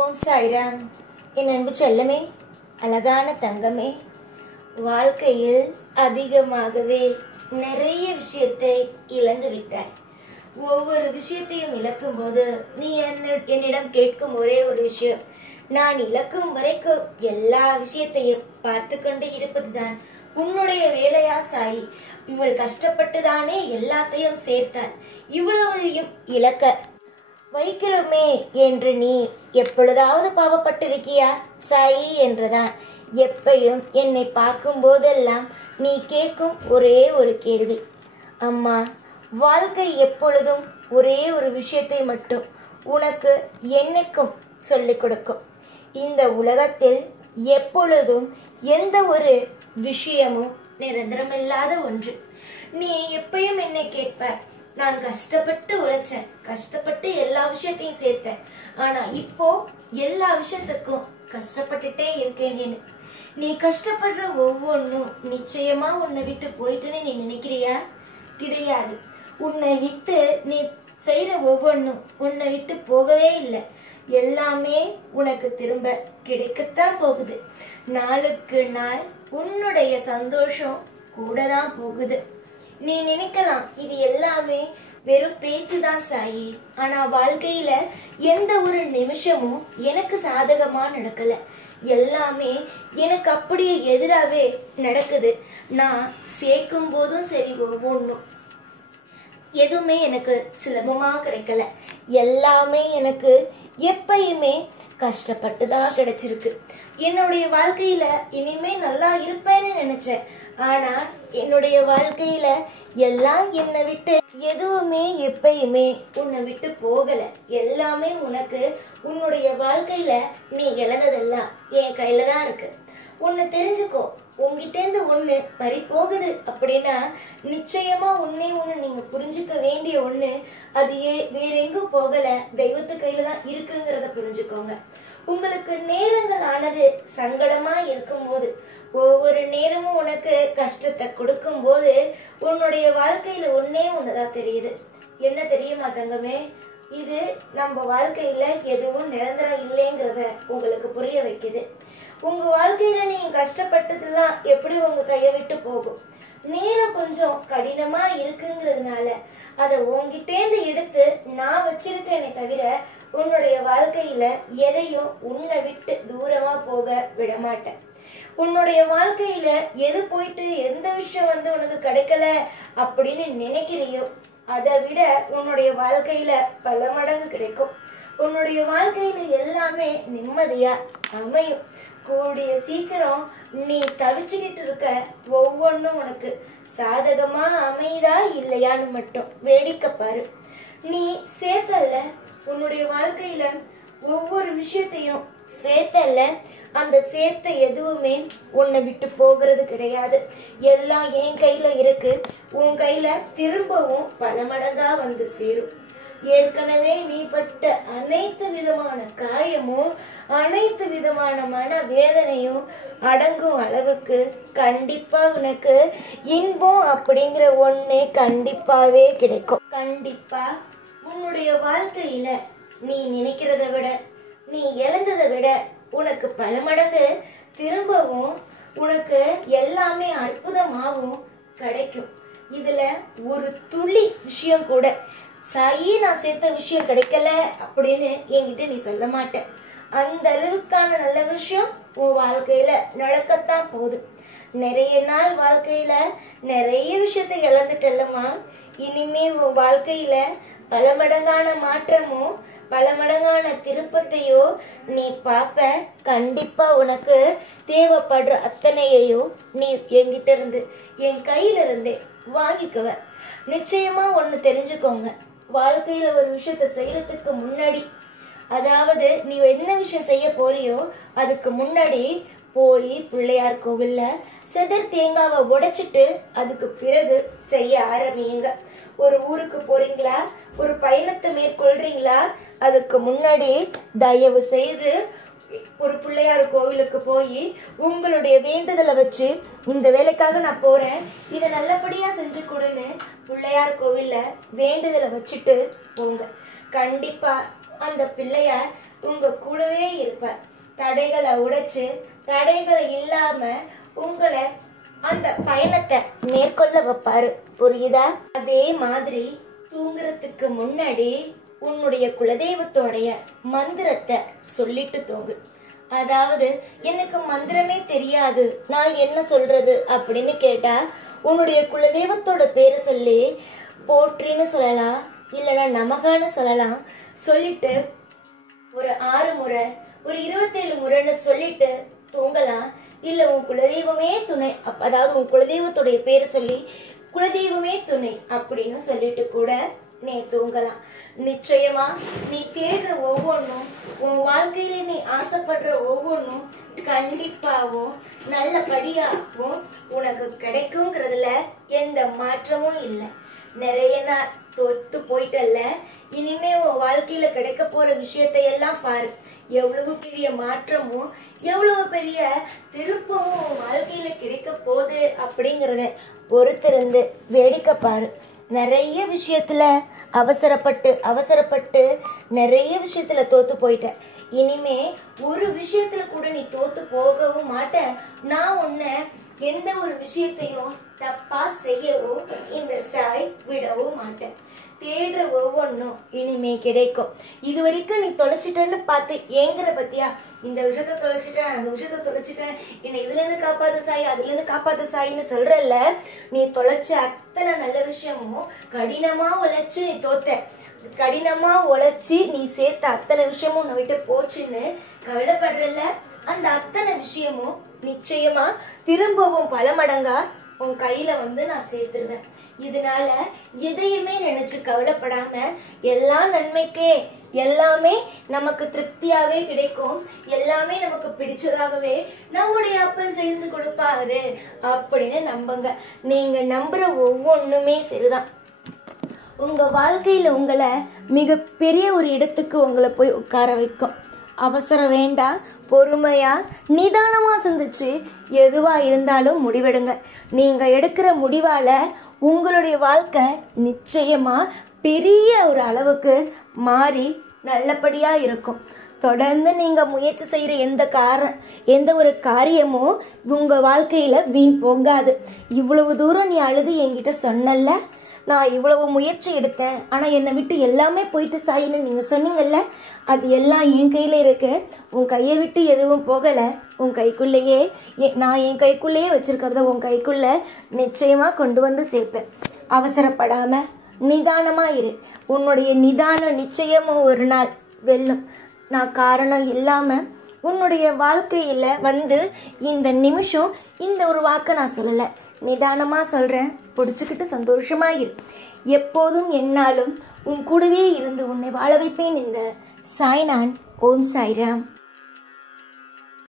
ஓம் சாய்ராம். என் அன்பு செல்லமே, அழகான தங்கமே, வாழ்க்கையில் அதிகமாகவே நிறைய விஷயத்தை இழந்து விட்டாய். ஒவ்வொரு விஷயத்தையும் இழக்கும்போது நீ என்னிடம் கேட்கும் ஒரே ஒரு விஷயம், நான் இழக்கும் வரைக்கும் எல்லா விஷயத்தையும் பார்த்து கொண்டு இருப்பதுதான் உன்னுடைய வேலையா சாயி? இவள் கஷ்டப்பட்டுதானே எல்லாத்தையும் சேர்த்தாள், இவ்வளவையும் இழக்க வைக்கிறோமே என்று நீ எப்பொழுதாவது பாவப்பட்டிருக்கியா சாயி என்றுதான் எப்பையும் என்னை பார்க்கும் போதெல்லாம் நீ கேட்கும் ஒரே ஒரு கேள்வி. அம்மா, வாழ்க்கை எப்பொழுதும் ஒரே ஒரு விஷயத்தை மட்டும் உனக்கு என்னைக்கும் சொல்லிக் கொடுக்கும். இந்த உலகத்தில் எப்பொழுதும் எந்த ஒரு விஷயமும் நிரந்தரமில்லாத ஒன்று. நீ எப்பயும் என்னை கேட்பாய், நான் கஷ்டப்பட்டு உழைச்சேன், கஷ்டப்பட்டு எல்லா விஷயத்தையும் சேர்த்தேன், ஆனா இப்போ எல்லா விஷயத்துக்கும் கஷ்டப்பட்டுட்டே இருக்கேன். நீ கஷ்டப்படுற ஒவ்வொன்றும் நிச்சயமா உன்னை விட்டு போயிட்டுன்னு நீ நினைக்கிறியா? கிடையாது. உன்னை விட்டு நீ செய்யற ஒவ்வொன்றும் உன்னை விட்டு போகவே இல்லை. எல்லாமே உனக்கு திரும்ப கிடைக்கத்தான் போகுது. நாளுக்கு நாள் உன்னுடைய சந்தோஷம் கூட தான் போகுது. நீ நினைக்கலாம் இது எல்லாமே வெறும் பேச்சுதான் சாயி, ஆனா வாழ்க்கையில எந்த ஒரு நிமிஷமும் எனக்கு சாதகமா நடக்கல. எல்லாமே எனக்கு அப்படியே எதிராகவே நடக்குது. நான் சேர்க்கும் போதும் சரி, ஒவ்வொன்றும் எதுவுமே எனக்கு சுலபமா கிடைக்கல. எல்லாமே எனக்கு எப்பயுமே கஷ்டப்பட்டு தான் கிடைச்சிருக்கு. என்னுடைய வாழ்க்கையில இனிமே நல்லா இருப்பேன்னு நினைச்சேன், ஆனா என்னுடைய வாழ்க்கையில எல்லாம் என்னை விட்டு எதுவுமே எப்பயுமே உன்னை விட்டு போகல. எல்லாமே உனக்கு உன்னுடைய வாழ்க்கையில நீ இழந்ததெல்லாம் என் கையில தான் இருக்கு. உன்னை தெரிஞ்சுக்கோ. உங்ககிட்டேருந்து ஒண்ணு பறி போகுது அப்படின்னா நிச்சயமா ஒன்னே ஒண்ணு நீங்க புரிஞ்சுக்க வேண்டிய ஒண்ணு, அது வேற எங்கும் போகல, தெய்வத்து கையில தான் இருக்குங்கிறத புரிஞ்சுக்கோங்க. உங்களுக்கு நேரங்கள் ஆனது சங்கடமா இருக்கும்போது, ஒவ்வொரு நேரமும் உனக்கு கஷ்டத்தை கொடுக்கும் போது உன்னுடைய வாழ்க்கையில ஒன்னே ஒண்ணுதான் தெரியுது. என்ன தெரியுமா தங்கமே? இது நம்ம வாழ்க்கையில எதுவும் நிரந்தரம் இல்லைங்கிறத உங்களுக்கு புரிய வைக்குது. உங்க வாழ்க்கையில நீங்க கஷ்டப்பட்டதுலாம் எப்படி உங்க கையை விட்டு போகும்? நேரம் கொஞ்சம் கடினமா இருக்குங்கிறதுனால அதை உங்ககிட்டேந்து எடுத்து நான் வச்சிருக்கேனே தவிர உன்னுடைய வாழ்க்கையில எதையும் உன்னை விட்டு தூரமா போக விட மாட்டேன். உன்னுடைய வாழ்க்கையில எது போயிட்டு எந்த விஷயம் உனக்கு கிடைக்கல அப்படின்னு நினைக்கிறியோ அதை விட உன்னுடைய வாழ்க்கையில பல மடங்கு கிடைக்கும். உன்னுடைய வாழ்க்கையில எல்லாமே நிம்மதியா அமையும். கூடிய சீக்கிரம் நீ தவிச்சுக்கிட்டு இருக்க ஒவ்வொன்றும் உனக்கு சாதகமா அமைதா இல்லையான்னு மட்டும் வேடிக்கை பாரு. நீ சேர்த்தல்ல உன்னுடைய வாழ்க்கையில ஒவ்வொரு விஷயத்தையும் சேர்த்தல்ல, அந்த சேர்த்த எதுவுமே உன்னை விட்டு போகிறது கிடையாது. எல்லாம் என் கையில இருக்கு. உன் கையில திரும்பவும் பல மடங்கா சேரும். ஏற்கனவே நீ பட்ட அனைத்து விதமான காயமும் அனைத்து விதமான மன வேதனையும் அடங்கும் அளவுக்கு கண்டிப்பா உனக்கு இன்பம் அப்படிங்கிற ஒண்ணு கண்டிப்பாவே கிடைக்கும். கண்டிப்பா உன்னுடைய வாழ்க்கையில நீ நினைக்கிறத விட நீ இழந்ததை விட உனக்கு பல மடங்கு திரும்பவும் உனக்கு எல்லாமே அற்புதமாகவும் கிடைக்கும். இதுல ஒரு துளி விஷயம் கூட சாயி நான் சேர்த்த விஷயம் கிடைக்கல அப்படின்னு என்கிட்ட நீ சொல்ல மாட்ட. அந்த அளவுக்கான நல்ல விஷயம் உன் வாழ்க்கையில நடக்கத்தான் போகுது. நிறைய நாள் வாழ்க்கையில நிறைய விஷயத்தை இழந்துட்டல்லம்மா. இனிமே உன் வாழ்க்கையில பல மடங்கான மாற்றமும் பல மடங்கான திருப்பத்தையோ நீ பார்ப்ப. கண்டிப்பா உனக்கு தேவைப்படுற அத்தனையையோ நீ என்கிட்ட இருந்து என் கையில இருந்தே வாங்கிக்குவ. நிச்சயமா ஒண்ணு தெரிஞ்சுக்கோங்க, வாழ்க்கையில ஒரு விஷயத்த செய்யறதுக்கு முன்னாடி, அதாவது நீ என்ன விஷயம் செய்ய போறியோ அதுக்கு முன்னாடி போய் பிள்ளையார் கோவில்ல செதர் தேங்காவை உடைச்சிட்டு அதுக்கு பிறகு செய்ய ஆரம்பியுங்க. ஒரு ஊருக்கு போறீங்களா, ஒரு பயணத்தை மேற்கொள்றீங்களா, அதுக்கு முன்னாடி தயவு செய்து ஒரு பிள்ளையார் கோவிலுக்கு போய் உங்களுடைய வேண்டுதலை வச்சு, இந்த வேலைக்காக நான் போறேன், இதை நல்லபடியா செஞ்சு கொடுன்னு பிள்ளையார் கோவில்ல வேண்டுதலை வச்சுட்டு போங்க. கண்டிப்பா அந்த பிள்ளையார் உங்க கூடவே இருப்பார். தடைகளை உடைச்சு தடைகள் இல்லாம உங்களை அந்த பயணத்தை மேற்கொள்ள வைப்பாரு. புரியுதா? அதே மாதிரி தூங்குறதுக்கு முன்னாடி உன்னுடைய குலதெய்வத்தோடைய மந்திரத்தை சொல்லிட்டு தூங்கு. அதாவது எனக்கு மந்திரமே தெரியாது, நான் என்ன சொல்றது அப்படின்னு கேட்டா உன்னுடைய குலதெய்வத்தோட பேரை சொல்லி போற்றின்னு சொல்லலாம், இல்லைன்னா நமகான்னு சொல்லலாம். சொல்லிட்டு ஒரு 6 முறை, ஒரு 27 முறைன்னு சொல்லிட்டு தூங்கலாம். இல்ல உன் குலதெய்வமே துணை, அதாவது உன் குலதெய்வத்துடைய பேரை சொல்லி குலதெய்வமே துணை அப்படின்னு சொல்லிட்டு கூட நீ தூங்கலாம். நிச்சயமா நீ தேடுற ஒவ்வொன்றும், உன் வாழ்க்கையில நீ ஆசைப்படுற ஒவ்வொன்றும் கண்டிப்பாவும் நல்லபடியாகவும் உனக்கு கிடைக்குங்கிறதுல எந்த மாற்றமும் இல்லை. நிறைய நாள் தொத்து போயிட்டல்ல, இனிமே உன் வாழ்க்கையில கிடைக்க போற விஷயத்தை எல்லாம் பாரு. எவ்வளவு பெரிய மாற்றமும் எவ்வளவு பெரிய திருப்பமும் உன் வாழ்க்கையில கிடைக்க போகுது அப்படிங்கிறத பொறுத்திருந்து வேடிக்கை பாரு. நிறைய விஷயத்துல அவசரப்பட்டு நிறைய விஷயத்துல தோத்து போயிட்ட. இனிமே ஒரு விஷயத்துல கூட நீ தோத்து போகவும் மாட்ட. நான் உன்னை எந்த ஒரு விஷயத்தையும் தப்பா செய்யவோ இந்த சாய் விடவும் மாட்டேன். தேடுற ஒவ்வொன்றும் இனிமே கிடைக்கும். இது வரைக்கும் நீ தொலைச்சிட்டேன்னு பார்த்து ஏங்குற பத்தியா, இந்த விஷயத்த தொலைச்சிட்டேன், அந்த விஷயத்த தொலைச்சிட்டேன், என்னை இதுல இருந்து காப்பாத்து சாய், அதுல இருந்து காப்பாத்து சாயின்னு சொல்றல்ல, நீ தொலைச்ச அத்தனை நல்ல விஷயமும் கடினமா உழைச்சு நீ தோத்த, கடினமா உழைச்சி நீ சேர்த்த அத்தனை விஷயமும் உன்னை விட்டு போச்சுன்னு கவலைப்படுறல்ல, அந்த அத்தனை விஷயமும் நிச்சயமா திரும்பவும் பல மடங்கா உன் கையில நான் சேர்த்துருவேன். இதனால எதையுமே நினைச்சு கவலைப்படாம எல்லா நன்மைக்கே எல்லாமே நமக்கு திருப்தியாவே கிடைக்கும், எல்லாமே நமக்கு பிடிச்சதாகவே நம்முடைய அப்பன் செஞ்சு கொடுப்பாரு அப்படின்னு நம்புங்க. நீங்க நம்புற ஒவ்வொன்றுமே சரிதான். உங்க வாழ்க்கையில உங்களை மிகப்பெரிய ஒரு இடத்துக்கு உங்களை போய் உட்கார வைக்கும். அவசரம் வேண்டாம், பொறுமையா நிதானமா சிந்திச்சு எதுவா இருந்தாலும் முடிவெடுங்க. நீங்க எடுக்கிற முடிவால உங்களுடைய வாழ்க்கை நிச்சயமா பெரிய ஒரு அளவுக்கு மாறி நல்லபடியா இருக்கும். தொடர்ந்து நீங்க முயற்சி செய்யற எந்த ஒரு காரியமும் உங்க வாழ்க்கையில வீண் போகாது. இவ்வளவு தூரம் நீ அழுது என்கிட்ட சொன்னல, நான் இவ்வளவு முயற்சி எடுத்தேன், ஆனால் என்னை விட்டு எல்லாமே போயிட்டு சாயின்னு நீங்கள் சொன்னீங்கல்ல, அது எல்லாம் என் கையில் இருக்கு. உன் கையை விட்டு எதுவும் போகலை, உன் கைக்குள்ளேயே நான் என் கைக்குள்ளேயே வச்சிருக்கிறத உன் கைக்குள்ளே நிச்சயமாக கொண்டு வந்து சேர்ப்பேன். அவசரப்படாமல் நிதானமாக இரு. உன்னுடைய நிதானம் நிச்சயமும் ஒரு நாள் வெல்லும். நான் காரணம் இல்லாமல் உன்னுடைய வாழ்க்கையில் இந்த நிமிஷம் இந்த ஒரு வாக்கை நான் சொல்லலை, நிதானமாக சொல்கிறேன். பிடிச்சிக்கிட்டு சந்தோஷமாக இரு. எப்போதும் என்னாலும் உன் கூடவே இருந்து உன்னை வாழ வைப்பேன். இந்த சாய்நான். ஓம் சாய்ராம்.